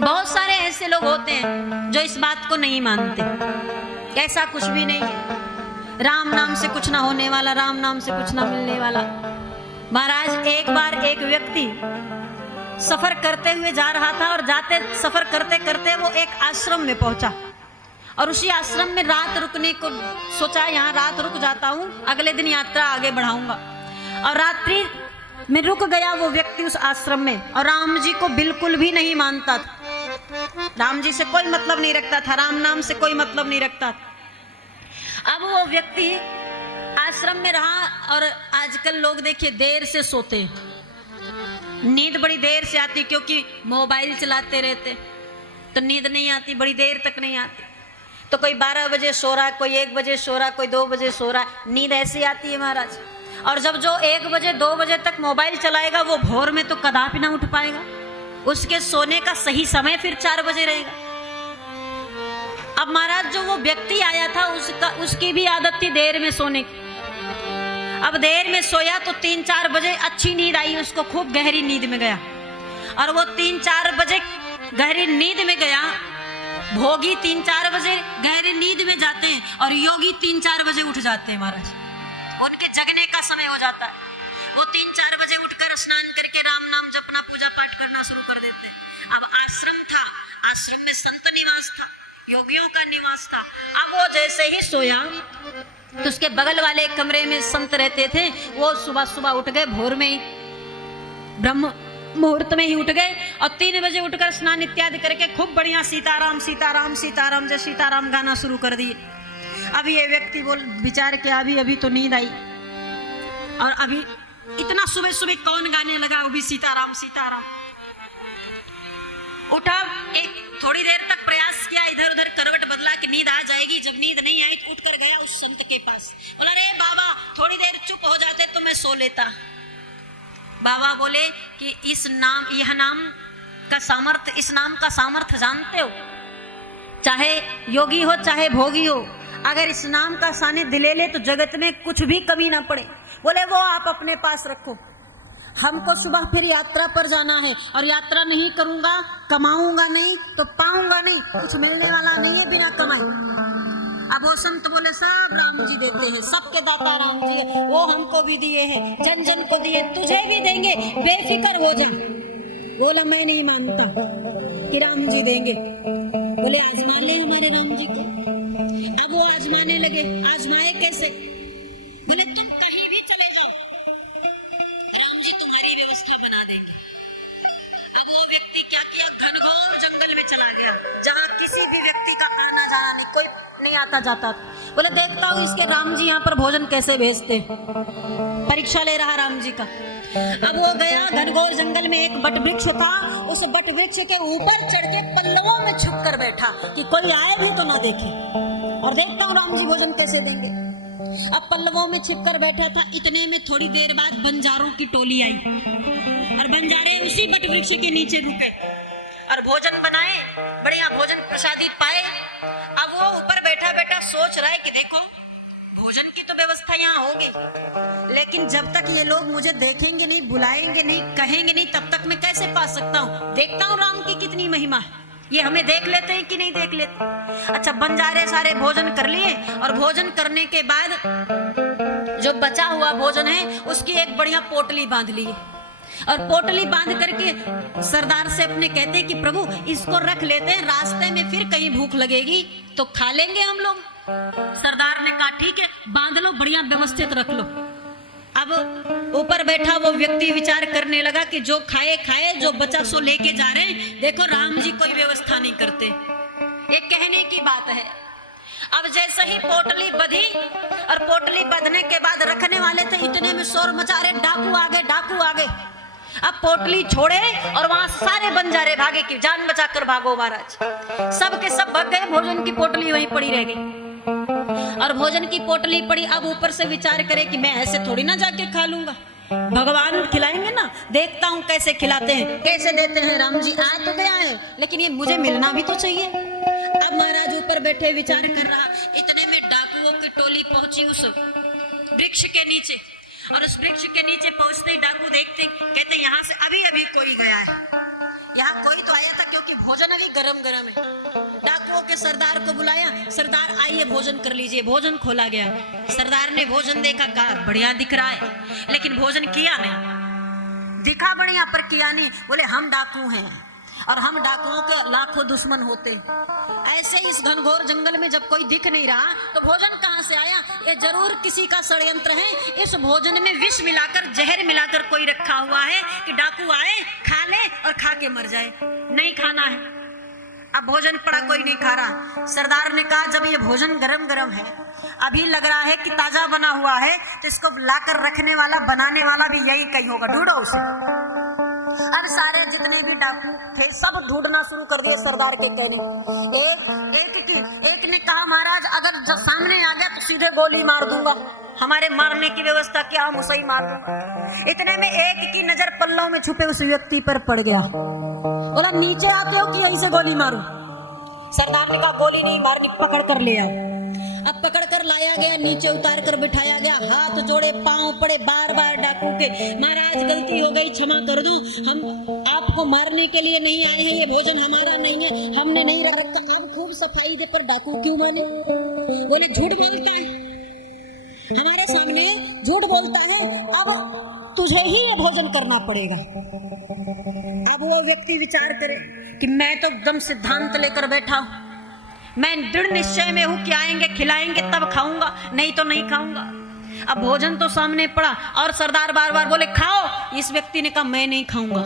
बहुत सारे ऐसे लोग होते हैं जो इस बात को नहीं मानते, ऐसा कुछ भी नहीं है, राम नाम से कुछ ना होने वाला, राम नाम से कुछ ना मिलने वाला। महाराज एक बार एक व्यक्ति सफर करते हुए जा रहा था और जाते सफर करते करते वो एक आश्रम में पहुंचा और उसी आश्रम में रात रुकने को सोचा, यहाँ रात रुक जाता हूँ, अगले दिन यात्रा आगे बढ़ाऊंगा। और रात्रि में रुक गया वो व्यक्ति उस आश्रम में और राम जी को बिल्कुल भी नहीं मानता था, राम जी से कोई मतलब नहीं रखता था, राम नाम से कोई मतलब नहीं रखता था। अब वो व्यक्ति आश्रम में रहा और आजकल लोग देखिए देर से सोते हैं, नींद बड़ी देर से आती क्योंकि मोबाइल चलाते रहते तो नींद नहीं आती, बड़ी देर तक नहीं आती। तो कोई 12 बजे सो रहा, कोई 1 बजे सो रहा, कोई 2 बजे सो रहा, नींद ऐसी आती है महाराज। और जब जो 1 बजे 2 बजे तक मोबाइल चलाएगा वो भोर में तो कदापि ना उठ पाएगा, उसके सोने का सही समय फिर 4 बजे रहेगा। अब महाराज जो वो व्यक्ति आया था उसकी भी आदत थी देर में सोने की। अब देर में सोया तो 3-4 बजे अच्छी नींद आई, उसको खूब गहरी नींद में गया और वो 3-4 बजे गहरी नींद में गया। भोगी 3-4 बजे गहरी नींद में जाते हैं और योगी 3-4 बजे उठ जाते हैं महाराज, उनके जगने का समय हो जाता है। वो 3-4 बजे उठकर स्नान करके राम नाम जपना पूजा पाठ करना शुरू कर देते हैं। अब आश्रम था, आश्रम में संत निवास था, योगियों का निवास था। अब वो जैसे ही सोया तो उसके बगल वाले कमरे में संत रहते थे, वो सुबह सुबह उठ गए, भोर में ही ब्रह्म मुहूर्त में ही उठ गए और 3 बजे उठकर स्नान इत्यादि करके खूब बढ़िया सीताराम सीताराम सीताराम जय सीताराम गाना शुरू कर दिए। अब ये व्यक्ति बोल विचार के अभी तो नींद आई और अभी इतना सुबह सुबह कौन गाने लगा, वो भी सीताराम सीताराम। उठा, एक थोड़ी देर तक प्रयास किया, इधर उधर करवट बदला कि नींद आ जाएगी। जब नींद नहीं आई तो उठकर गया उस संत के पास, बोला अरे बाबा थोड़ी देर चुप हो जाते तो मैं सो लेता। बाबा बोले कि इस नाम, यह नाम का सामर्थ्य, इस नाम का सामर्थ्य जानते हो, चाहे योगी हो चाहे भोगी हो, अगर इस नाम का सानिध्य ले ले तो जगत में कुछ भी कमी ना पड़े। बोले वो आप अपने पास रखो, हमको सुबह फिर यात्रा पर जाना है और यात्रा नहीं करूंगा, कमाऊंगा नहीं तो पाऊंगा नहीं, कुछ मिलने वाला नहीं है बिना कमाई। अब वो संत बोले सब राम जी देते हैं, सबके दाता राम जी है, वो हमको भी दिए हैं, जन जन को दिए, तुझे भी देंगे, बेफिक्र हो जा। बोला मैं नहीं मानता कि राम जी देंगे। बोले आजमा ले हमारे राम जी को। अब वो आजमाने लगे, आजमाए कैसे? बोले तुम कहीं भी चले जाओ, राम जी तुम्हारी व्यवस्था बना देंगे। अब वो व्यक्ति क्या किया, घनघोर जंगल में चला गया जहाँ किसी भी व्यक्ति का आना जाना नहीं, कोई नहीं आता जाता। बोले देखता हूँ इसके राम जी यहाँ पर भोजन कैसे भेजते, परीक्षा ले रहा राम जी का। अब वो गया घनघोर जंगल में, एक बट वृक्ष था, उस बट वृक्ष के ऊपर चढ़ के पल्लवों में छुप कर बैठा कि कोई आए भी तो ना देखे, और देखता हूँ राम जी भोजन कैसे देंगे। अब पल्लवों में छिप कर बैठा था, इतने में थोड़ी देर बाद बंजारों की टोली आई और बंजारे उसी बट वृक्ष के नीचे रुके और भोजन बनाए, बढ़िया भोजन प्रसादी पाए। अब वो ऊपर बैठा बैठा सोच रहा है कि देखो भोजन की तो व्यवस्था यहाँ होगी, लेकिन जब तक ये लोग मुझे देखेंगे नहीं, बुलाएंगे नहीं, कहेंगे नहीं, तब तक मैं कैसे पा सकता हूँ। देखता हूँ राम की कितनी महिमा है, ये हमें देख लेते हैं कि नहीं देख लेते। अच्छा, बंजारे सारे भोजन कर लिए और भोजन करने के बाद जो बचा हुआ भोजन है उसकी एक बढ़िया पोटली बांध ली और पोटली बांध करके सरदार से अपने कहते कि प्रभु इसको रख लेते हैं, रास्ते में फिर कहीं भूख लगेगी तो खा लेंगे हम लोग। सरदार ने कहा ठीक है, बांध लो, बढ़िया व्यवस्थित रख लो। अब ऊपर बैठा वो व्यक्ति विचार करने लगा कि जो खाए खाए, जो बचा सो लेके जा रहे हैं। देखो राम जी कोई व्यवस्था नहीं करते, ये कहने की बात है। अब जैसे ही पोटली बंधी और पोटली बंधने के बाद रखने वाले थे, इतने में शोर मचा रहे, डाकू आ गए, डाकू आ गए। अब पोटली छोड़े और वहां सारे बंजारे भागे कि जान बचाकर भागो महाराज। सब के सब भाग गए, भोजन की पोटली वहीं पड़ी रह गई और भोजन की पोटली पड़ी। अब ऊपर से विचार करे कि मैं ऐसे थोड़ी ना जाके खा लूंगा, भगवान खिलाएंगे ना, देखता हूँ कैसे खिलाते हैं, कैसे देते हैं। राम जी आए तो गया है, लेकिन ये मुझे मिलना भी तो चाहिए। अब महाराज ऊपर बैठे विचार कर रहा, इतने में डाकुओं की टोली पहुंची उस वृक्ष के नीचे और उस वृक्ष के नीचे पहुंचते ही डाकू देखते, कहते यहाँ से अभी अभी कोई गया है, यहाँ कोई तो आया था क्योंकि भोजन अभी गरम गरम है। डाकुओं के सरदार को बुलाया, सरदार आइए भोजन कर लीजिए। भोजन खोला गया, सरदार ने भोजन देखा, कहा बढ़िया दिख रहा है, लेकिन भोजन किया नहीं। दिखा बढ़िया पर किया नहीं। बोले हम डाकू हैं और हम डाकुओं के लाखों दुश्मन होते। ऐसे इस घनघोर जंगल में जब कोई दिख नहीं रहा तो भोजन कहां से आया? ये जरूर किसी का षड्यंत्र है। इस भोजन में विष मिलाकर, जहर मिलाकर कोई रखा हुआ है कि डाकू आए, खा ले और खा के मर जाए। नहीं खाना है। अब भोजन पड़ा, कोई नहीं खा रहा। सरदार ने कहा जब ये भोजन गरम गरम है, अभी लग रहा है कि ताजा बना हुआ है, तो इसको लाकर रखने वाला, बनाने वाला भी यही कहीं होगा, ढूंढो उसे। अब सारे जितने भी डाकू थे सब ढूंढना शुरू कर दिए सरदार के कहने। एक ने कहा महाराज अगर जब सामने आ गया तो सीधे गोली मार दूंगा, हमारे मारने की व्यवस्था क्या, हम उसे ही मार दूंगा। इतने में एक की नजर पल्लों में छुपे उस व्यक्ति पर पड़ गया। बोला नीचे आते हो कि यहीं से गोली मारूं? सरदार ने कहा गोली नहीं मारनी, पकड़ कर ले आओ। अब पकड़ कर लाया गया, नीचे उतार कर बिठाया गया, हाथ जोड़े, पांव पड़े बार बार डाकू के। महाराज गलती हो गई, क्षमा कर दो, हम आपको मारने के लिए नहीं आए हैं, ये भोजन हमारा नहीं है, हमने नहीं रखा। अब खूब सफाई दे, पर डाकू क्यों माने? बोले झूठ बोलता है, हमारे सामने झूठ बोलता है, अब तुझे ही ये भोजन करना पड़ेगा। अब वो व्यक्ति विचार करे कि मैं तो एकदम सिद्धांत लेकर बैठा हूं, मैं दृढ़ निश्चय में हूं कि आएंगे खिलाएंगे तब खाऊंगा, नहीं तो नहीं खाऊंगा। अब भोजन तो सामने पड़ा और सरदार बार बार बोले खाओ। इस व्यक्ति ने कहा मैं नहीं खाऊंगा।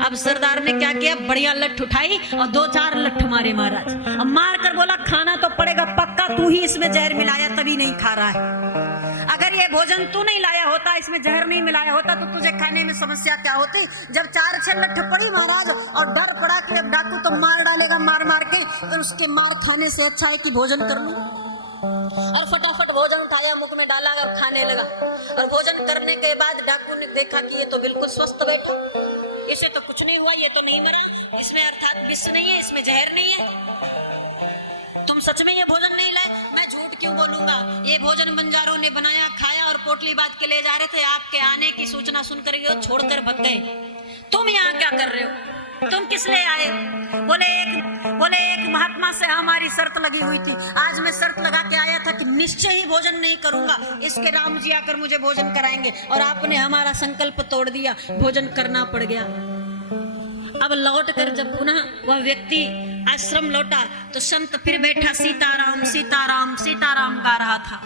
अब सरदार ने क्या किया, बढ़िया लठ उठाई और 2-4 लठ मारे महाराज। अब मार कर बोला खाना तो पड़ेगा, पक्का तू ही इसमें जहर मिलाया तभी नहीं खा रहा है। अगर ये भोजन तू नहीं लाया होता, इसमें जहर नहीं मिलाया होता, तो तुझे खाने में समस्या क्या होती? जब 4-6 लठ पड़ी महाराज और डर पड़ा कि अब डाकू तो मार डालेगा मार मार के, तो उसके मार खाने से अच्छा है कि भोजन कर लूं। और फटाफट भोजन उठाया, मुख में डाला और खाने लगा। और भोजन करने के बाद डाकू ने देखा कि ये तो बिल्कुल स्वस्थ बैठा, इसे तो कुछ नहीं हुआ, ये तो नहीं मरा, इसमें अर्थात विष नहीं है, इसमें जहर नहीं है। तुम सच में ये भोजन नहीं लाए? मैं झूठ क्यों बोलूंगा? ये भोजन बंजारों ने बनाया, खाया और पोटली बांध के ले जा रहे थे। आपके आने की सूचना सुनकर ये छोड़कर भग गए। तुम यहाँ क्या कर रहे हो? तुम किस लिए आए? बोले एक महात्मा से हमारी शर्त लगी हुई थी। आज मैं शर्त लगा के आया था कि निश्चय ही भोजन नहीं करूंगा, इसके राम जी आकर मुझे भोजन कराएंगे, और आपने हमारा संकल्प तोड़ दिया, भोजन करना पड़ गया। अब लौट कर जब पुनः वह व्यक्ति आश्रम लौटा तो संत फिर बैठा सीताराम सीताराम सीताराम गा रहा था।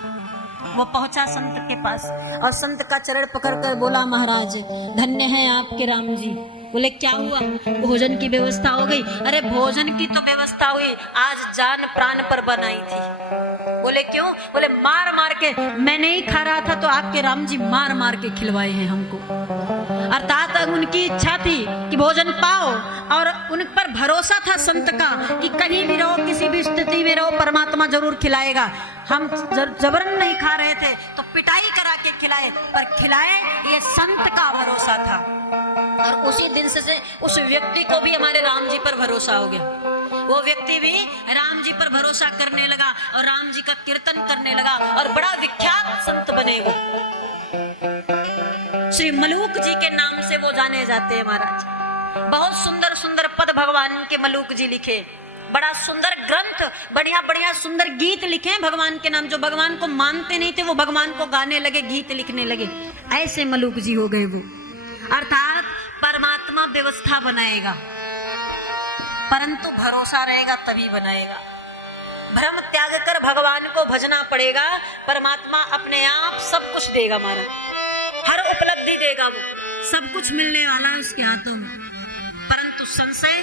वो पहुंचा संत के पास और संत का चरण पकड़कर बोला महाराज धन्य है आपके राम जी। बोले क्या हुआ? भोजन की व्यवस्था हो गई? अरे भोजन की तो व्यवस्था हुई, आज जान प्राण पर बनाई थी। बोले क्यों? बोले मार मार के, मैं नहीं खा रहा था तो आपके राम जी मार मार के खिलवाए हैं हमको। अर्थात उनकी इच्छा थी कि भोजन पाओ, और उन पर भरोसा था संत का कि कहीं भी रहो, किसी भी स्थिति में रहो, परमात्मा जरूर खिलाएगा। हम जबरन नहीं खा रहे थे तो पिटाई करा के खिलाए, पर खिलाए ये संत का भरोसा था। और उसी दिन से उस व्यक्ति को भी हमारे राम जी पर भरोसा हो गया। वो व्यक्ति भी राम जी पर भरोसा करने लगा और राम जी का कीर्तन करने लगा और बड़ा विख्यात संत बने। वो श्री मलूक जी के नाम से वो जाने जाते हैं महाराज। बहुत सुंदर सुंदर पद भगवान के मलूक जी लिखे, बड़ा सुंदर ग्रंथ, बढ़िया बढ़िया सुंदर गीत लिखे हैं भगवान के नाम। जो भगवान को मानते नहीं थे वो भगवान को गाने लगे, गीत लिखने लगे। ऐसे मलूक जी हो गए वो। अर्थात परमात्मा व्यवस्था बनाएगा, परंतु भरोसा रहेगा तभी बनाएगा। भ्रम त्याग कर भगवान को भजना पड़ेगा, परमात्मा अपने आप सब कुछ देगा। हमारा हर उपलब्धि देगा, वो सब कुछ मिलने वाला है उसके हाथों में। परंतु संशय,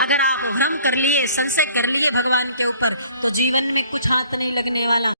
अगर आप भ्रम कर लिए, संशय कर लिए भगवान के ऊपर, तो जीवन में कुछ हाथ नहीं लगने वाला।